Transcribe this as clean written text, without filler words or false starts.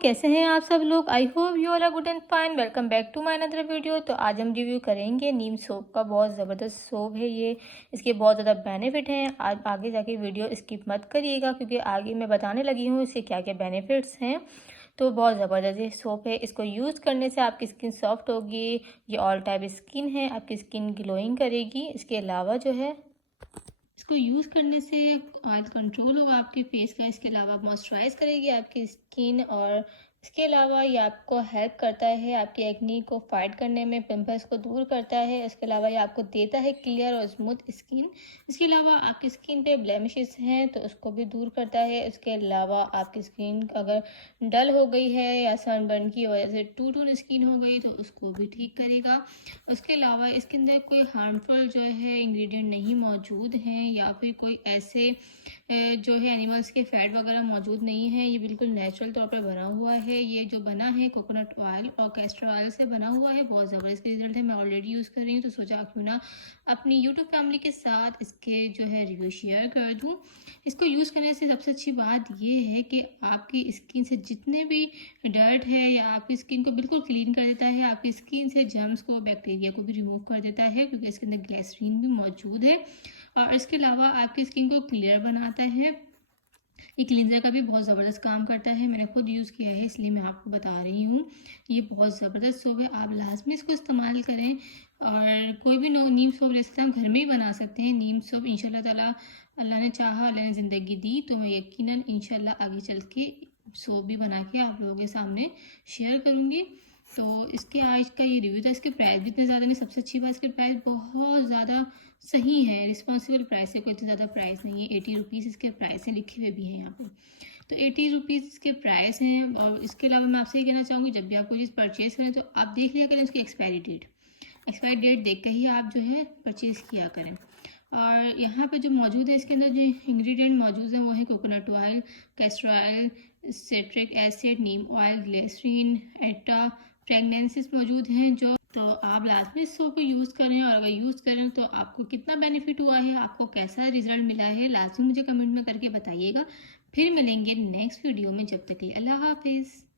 कैसे हैं आप सब लोग। I hope you all are good and fine. Welcome back to my another video. तो आज हम रिव्यू करेंगे नीम सोप का। बहुत ज़बरदस्त सोप है ये, इसके बहुत ज़्यादा बेनिफिट हैं। आज आगे जाके वीडियो स्किप मत करिएगा क्योंकि आगे मैं बताने लगी हूँ इसके क्या क्या बेनिफिट्स हैं। तो बहुत ज़बरदस्त ये सोप है। इसको यूज़ करने से आपकी स्किन सॉफ्ट होगी। ये ऑल टाइप स्किन है, आपकी स्किन ग्लोइंग करेगी। इसके अलावा जो है इसको यूज़ करने से ऑयल कंट्रोल होगा आपके फेस का। इसके अलावा मॉइस्चराइज करेगी आपकी स्किन, और इसके अलावा ये आपको हेल्प करता है आपकी एक्नी को फाइट करने में, पिंपल्स को दूर करता है। इसके अलावा ये आपको देता है क्लियर और स्मूथ स्किन। इसके अलावा आपकी स्किन पे ब्लेमिशेस हैं तो उसको भी दूर करता है। इसके अलावा आपकी स्किन अगर डल हो गई है या सनबर्न की वजह से टून स्किन हो गई तो उसको भी ठीक करेगा। उसके अलावा इसके अंदर कोई हार्मफुल जो है इंग्रेडिएंट नहीं मौजूद हैं या फिर कोई ऐसे जो है एनिमल्स के फैट वगैरह मौजूद नहीं है। ये बिल्कुल नेचुरल तौर पर बना हुआ है। ये जो बना है कोकोनट ऑयल और कैस्टर ऑयल से बना हुआ है। बहुत ज़बरदस्त रिजल्ट है। मैं ऑलरेडी यूज़ कर रही हूँ तो सोचा क्यों ना अपनी यूट्यूब फैमिली के साथ इसके जो है रिव्यू शेयर कर दूँ। इसको यूज़ करने से सबसे अच्छी बात ये है कि आपकी स्किन से जितने भी डर्ट है या आपकी स्किन को बिल्कुल क्लीन कर देता है। आपकी स्किन से जर्म्स को, बैक्टीरिया को भी रिमूव कर देता है क्योंकि इसके अंदर ग्लिसरीन भी मौजूद है। और इसके अलावा आपकी स्किन को क्लियर बनाता है। ये क्लींजर का भी बहुत ज़बरदस्त काम करता है। मैंने खुद यूज़ किया है इसलिए मैं आपको बता रही हूँ। ये बहुत ज़बरदस्त सोप है, आप लाजमी इसको इस्तेमाल करें। और कोई भी नीम सोप ले सकते हैं, हम घर में ही बना सकते हैं नीम सोप। इंशाल्लाह ताला अल्लाह ने चाहा, अल्लाह ने ज़िंदगी दी तो मैं यकीनन इंशाल्लाह आगे चल के सोप भी बना के आप लोगों के सामने शेयर करूँगी। तो इसके आज का ये रिव्यू था। इसके प्राइस भी इतने ज़्यादा नहीं, सबसे अच्छी बात इसके प्राइस बहुत ज़्यादा सही है, रिस्पॉन्सिबल प्राइस है, कोई इतना ज़्यादा प्राइस नहीं है। 80 रुपीज़ इसके प्राइस हैं, लिखे हुए भी हैं यहाँ पे। तो 80 रुपीज़ इसके प्राइस हैं। और इसके अलावा मैं आपसे ये कहना चाहूँगी, जब भी आप कोई चीज़ परचेज़ करें तो आप देख लिया करें उसकी एक्सपायरी डेट देख कर ही आप जो है परचेज़ किया करें। और यहाँ पे जो मौजूद है इसके अंदर जो इंग्रेडिएंट मौजूद हैं वो है coconut oil, castor oil, citric acid, neem oil, glycerine, एटा, फ्रेगनेंसेस मौजूद हैं। जो तो आप लाजमी इस सोप को यूज़ करें, और अगर यूज़ करें तो आपको कितना बेनिफिट हुआ है, आपको कैसा रिजल्ट मिला है, लाजमी मुझे कमेंट में करके बताइएगा। फिर मिलेंगे नेक्स्ट वीडियो में। जब तक के लिए अल्लाह हाफिज़।